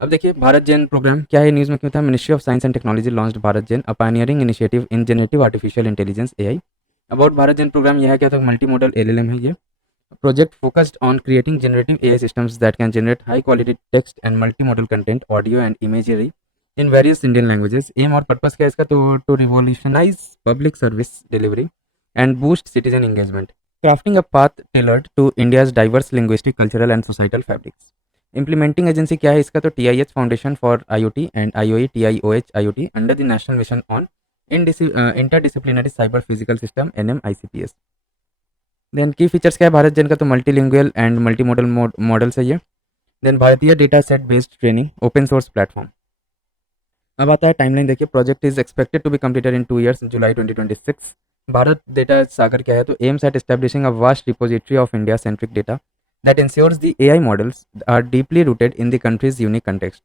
अब देखिए भारत जेन प्रोग्राम क्या है, न्यूज़ में क्यों था। Ministry of science and technology launched BharatGen, a pioneering initiative in generative artificial intelligence AI. About BharatGen program यह है क्या था, मल्टी मॉडल एलएलएम है ये project focused on creating generative AI systems that can generate high quality text and multimodal content, audio and imagery in various Indian languages. Aim और purpose क्या है इसका, to revolutionize public service delivery and boost citizen engagement, crafting a path tailored to India's diverse linguistic, cultural and societal fabrics. Implementing agency क्या है इसका, तो TIH Foundation for IoT and IOE TIOH IoT under the National Mission on Interdisciplinary Cyber Physical System NMICPS. Then key features क्या है Bharat Gen का, तो multilingual and multimodal models है ये। देन भारतीय data set based training open source platform. अब आता है टाइमलाइन, देखिए project is expected to be completed in 2 years, जुलाई 2026। भारत डेटा सागर क्या है, तो aims at establishing a vast repository of India centric data that ensures the AI models are deeply rooted in the countries unique context.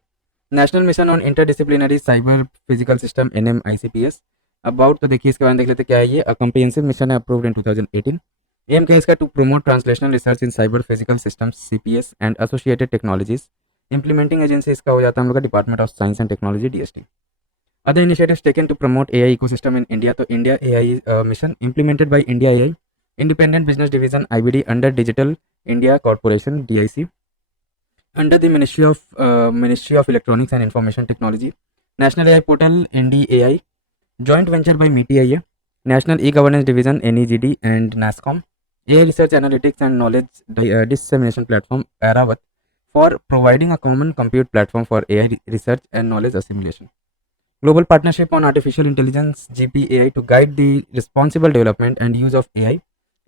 National mission on interdisciplinary cyber physical system NMICPS। About तो देखिए इसके बारे में देख लेते क्या है ये, अ कम्प्रिहेंसिव मिशन है अप्रूव्ड इन 2018। एम क्या है इसका, to promote translational research in cyber physical systems CPS and associated technologies. Implementing agency इसका हो जाता है हम लोग का department of science and technology DST। Other initiatives taken to promote AI ecosystem in India, तो India AI mission implemented by India AI independent business division IBD under digital India corporation DIC under the ministry of electronics and information technology. National AI portal NDAI joint venture by MITI, national E-Governance Division NEGD and NASSCOM, AI Research Analytics and Knowledge Dissemination Platform Airavat for providing a common compute platform for AI research and knowledge assimilation. Global Partnership on Artificial Intelligence GPAI to guide the responsible development and use of AI.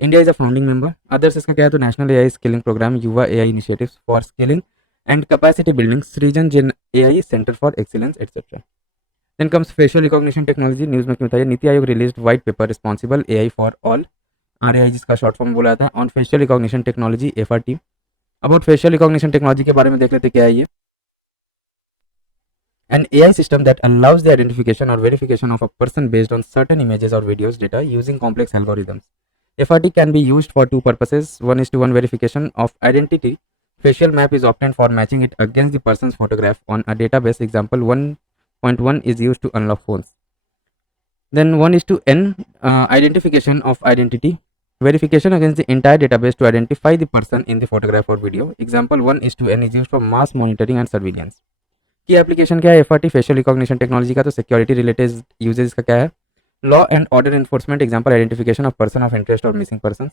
India is a founding member. Others इसका क्या है, तो National AI Skilling Program, युवा AI Initiatives for Skilling and Capacity Building, Srijan Jain AI Center for Excellence, etc. Then comes facial recognition technology, news में क्यों था ये, NITI Aayog released white paper responsible AI for all, RAI जिसका short form बोला था, on facial recognition technology FRT। About facial recognition technology के बारे में देख लेते क्या है ये, an AI system that allows the identification or verification of a person based on certain images or videos data using complex algorithms. FRT can be used for two purposes. 1:1 verification of identity. Facial map is obtained for matching it against the person's photograph on a database. Example 1.1 is used to unlock phones. Then 1:n identification of identity. Verification against the entire database to identify the person in the photograph or video. Example 1:n is used for mass monitoring and surveillance. की application क्या है FRT facial recognition technology का, तो security related usage इसका क्या है, law and order enforcement, example identification of person of interest और missing person.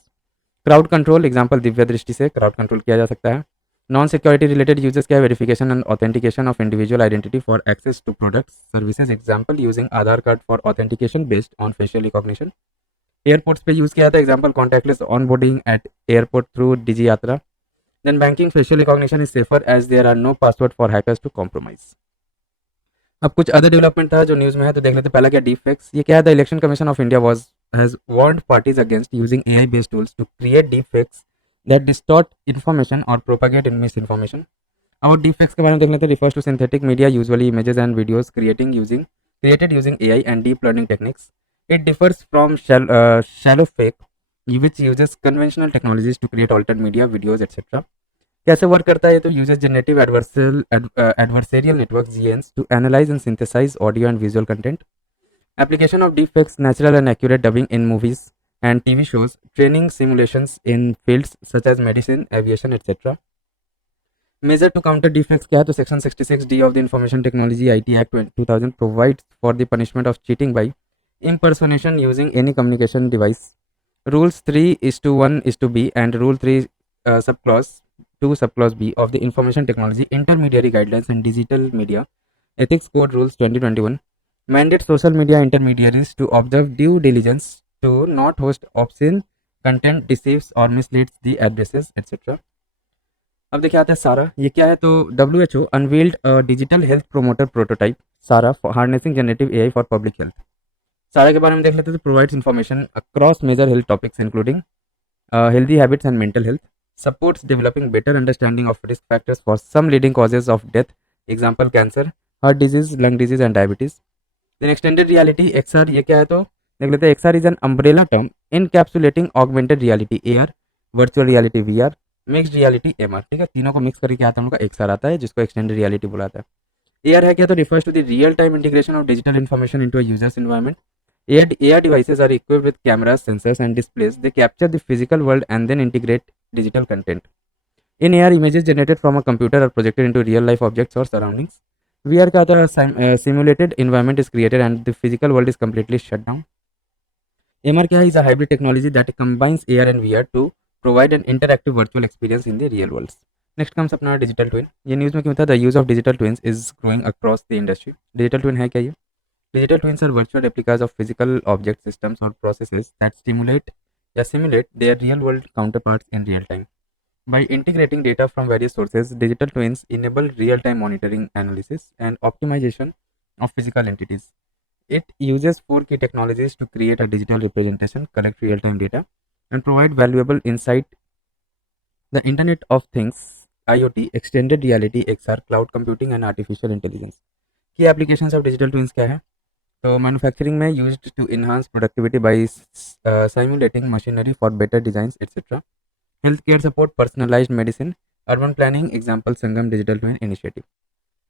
Crowd control, example Divya Drishti से क्राउड कंट्रोल किया जा सकता है। नॉन सिक्योरिटी रिलेटेड यूजेस क्या है, verification and authentication of individual identity for access to products services, example using Aadhaar card for authentication based on facial recognition. Airports पे use किया था, example contactless onboarding at airport through Digi Yatra. Then banking facial recognition is safer as there are no password for hackers to compromise. अब कुछ other development था जो news में है, तो देख लेते पहला क्या, डीप फेक्स। ये क्या है, the Election Commission of India has warned parties against using AI based tools to create deep fakes that distort information और प्रोपागेट इन मिस इन्फॉर्मेशन। अब डीप फेक्स के बारे में देख लेते हैं, refers to synthetic media usually images and videos created using AI and deep learning techniques. It differs from shallow fake, which uses conventional technologies to create altered media, videos, etc. कैसे work करता है, तो uses generative adversarial network GNs to analyse and synthesise audio and visual content. Application of deep fakes, natural and accurate dubbing in movies and TV shows, training simulations in fields such as medicine, aviation, etcetera. Major to counter deep fakes क्या है, तो section 66D of the information technology IT Act 2000 provides for the punishment of cheating by impersonation using any communication device. Rules 3:1:B and Rule 3 subclause 2 subclause B of the Information Technology Intermediary Guidelines and Digital Media Ethics Code Rules 2021 mandate social media intermediaries to observe due diligence to not host obscene content, deceives or misleads the addresses, etc. अब देखिए आता है सारा, ये क्या है, तो WHO unveiled a digital health promoter prototype सारा for harnessing generative AI for public health. सारा के बारे में देख लेते हैं, तो provides information across major health topics including healthy habits and mental health, supports developing better understanding of risk factors for some leading causes of death, example cancer, heart disease, lung disease and diabetes. Then extended reality XR, ये क्या है, तो देख लेते हैं, XR is an umbrella term encapsulating augmented reality AR, virtual reality VR, mixed reality MR, ठीक है, तीनों को मिक्स करके क्या आता है हम लोग का एक्सआर आता है, जिसको एक्सटेंडेड रियलिटी बुलाता है। एआर है क्या, तो refers to the real time integration of digital information into a user's environment. AR devices are equipped with cameras, sensors, and displays. They capture the physical world and then integrate digital content. In AR, images generated from a computer are projected into real-life objects or surroundings. VR का आता है simulated environment is created and the physical world is completely shut down. MR क्या है, is a hybrid technology that combines AR and VR to provide an interactive virtual experience in the real world. Next comes अपना digital twin. ये news में क्यों था, the use of digital twins is growing across the industry. Digital twin है क्या ये? Digital twins are virtual replicas of physical object systems or processes that simulate their real-world counterparts in real time. By integrating data from various sources, digital twins enable real-time monitoring, analysis, and optimization of physical entities. It uses four key technologies to create a digital representation, collect real-time data, and provide valuable insight. The Internet of Things, IoT, extended reality, XR, cloud computing, and artificial intelligence. Key applications of digital twins क्या है? तो manufacturing में used to enhance productivity by simulating machinery for better designs etcetera. Health care support, personalised medicine, urban planning, example Sangam digital twin initiative.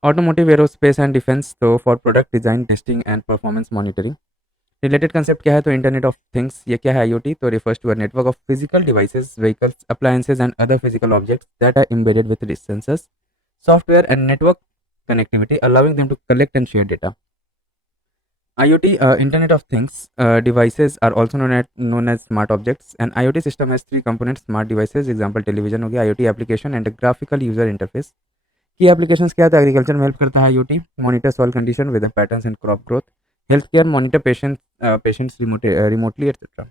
Automotive, aerospace and defence, तो for product design, testing and performance monitoring. Related concept क्या है, तो internet of things ये क्या है, IoT, तो refers to a network of physical devices, vehicles, appliances and other physical objects that are embedded with sensors, software and network connectivity, allowing them to collect and share data. IoT, Internet of Things devices are also known as smart objects. An IoT system has three components: smart devices, example television हो गया, IoT application and a graphical user interface. की applications क्या है, agriculture में help करता है IoT, monitor soil condition, weather patterns and crop growth, health care, monitor patients remotely etcetera.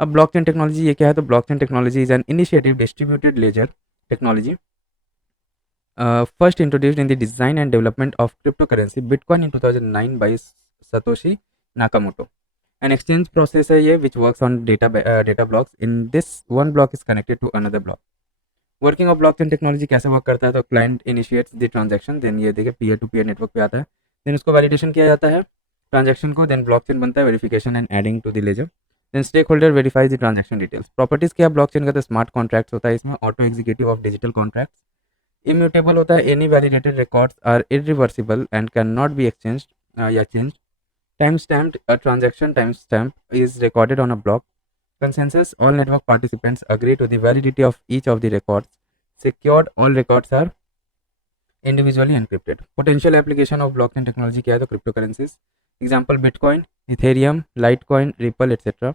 अब blockchain technology ये क्या है, तो blockchain technology is an initiative distributed ledger technology first introduced in the design and development of cryptocurrency Bitcoin in 2009 by Satoshi Nakamoto. An exchange process है ये which works on data blocks. In this, one block is connected to another block. Working of blockchain technology कैसे work करता है, तो client initiates the transaction, then ये देखिए peer to peer network पे आता है, then उसको validation किया जाता है transaction को, then blockchain बनता है, verification and adding to the ledger, then stakeholder verifies the transaction details. Properties क्या blockchain का, तो smart contracts होता है इसमें, auto executive of digital contracts, immutable होता है, any validated records are irreversible and cannot be exchanged या changed. Time stamped, a transaction timestamp is recorded on a block. Consensus, all network participants agree to the validity of each of the records. Secured, all records are individually encrypted. Potential application of blockchain technology क्या है, तो cryptocurrencies, example Bitcoin, Ethereum, Litecoin, Ripple, etc.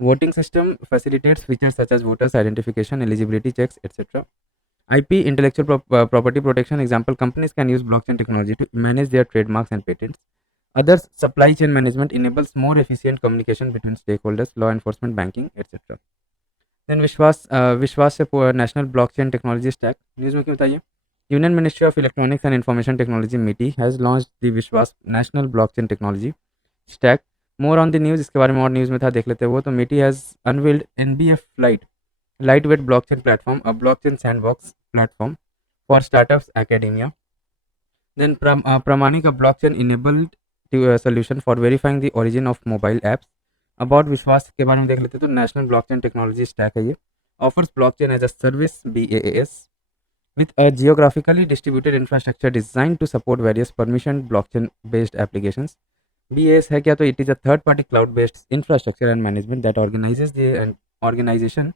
Voting system facilitates features such as voters identification, eligibility checks, etc. IP, intellectual property protection, example companies can use blockchain technology to manage their trademarks and patents. Others, supply chain management enables more efficient communication between stakeholders, law enforcement, banking, etc. Then विश्वास से national blockchain technology stack, news में क्यों बताइए, union ministry of electronics and information technology मिटी has launch the विश्वास national blockchain technology stack. More on the news, इसके बारे में और न्यूज़ में था, देख लेते हैं वो, तो मिटी has unveiled NBF Lite lightweight blockchain platform, a blockchain sandbox platform for startups, academia. Then Pramanik, a blockchain enabled solution for verifying the origin of mobile apps. About विश्वास के बारे में देख लेते हैं, तो नेशनल ब्लॉकचेन टेक्नोलॉजी स्टैक है ये, offers blockchain as a service BaaS with a geographically distributed infrastructure designed to support various permission blockchain based applications. BaaS है क्या, तो it is a third party cloud based infrastructure and management that organizes the organization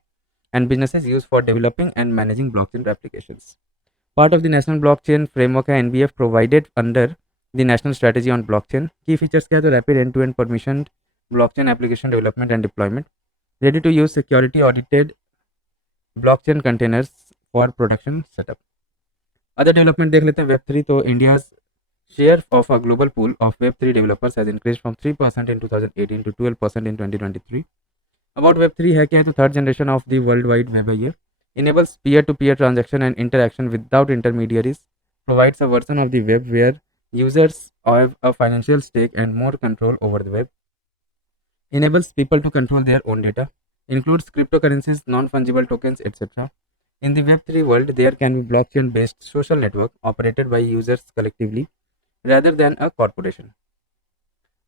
and businesses use for developing and managing blockchain applications. Part of the national blockchain framework है NBF provided under the national strategy on blockchain. Key features क्या है, तो rapid end-to-end permissioned blockchain application development and deployment, ready to use security audited blockchain containers for production setup. Other development देख लेते हैं, Web3, तो India's share of a global pool of Web3 developers has increased from 3% in 2018 to 12% in 2023. About Web3 है क्या है, तो third generation of the world wide web है ये, enables peer-to-peer transaction and interaction without intermediaries, provides a version of the web where users have a financial stake and more control over the web, enables people to control their own data, includes cryptocurrencies, non-fungible tokens, etc. In the Web3 world, there can be blockchain-based social network operated by users collectively rather than a corporation.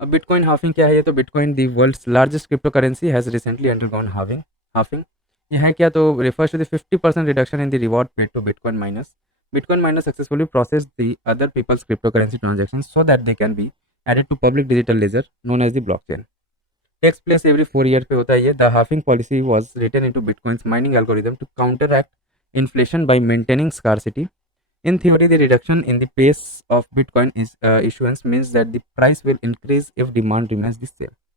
अब bitcoin halving क्या है, ये तो bitcoin the world's largest cryptocurrency has recently undergone halving. यह क्या तो refers to the 50% reduction in the reward paid to Bitcoin miners. Bitcoin miners successfully process the other people's cryptocurrency transactions so that they can be added to public digital ledger known as the blockchain. Takes place every 4 years पे होता है ये. The halving policy was written into Bitcoin's mining algorithm to counteract inflation by maintaining scarcity. In theory, the reduction in the pace of Bitcoin issuance means that the price will increase if demand remains the same.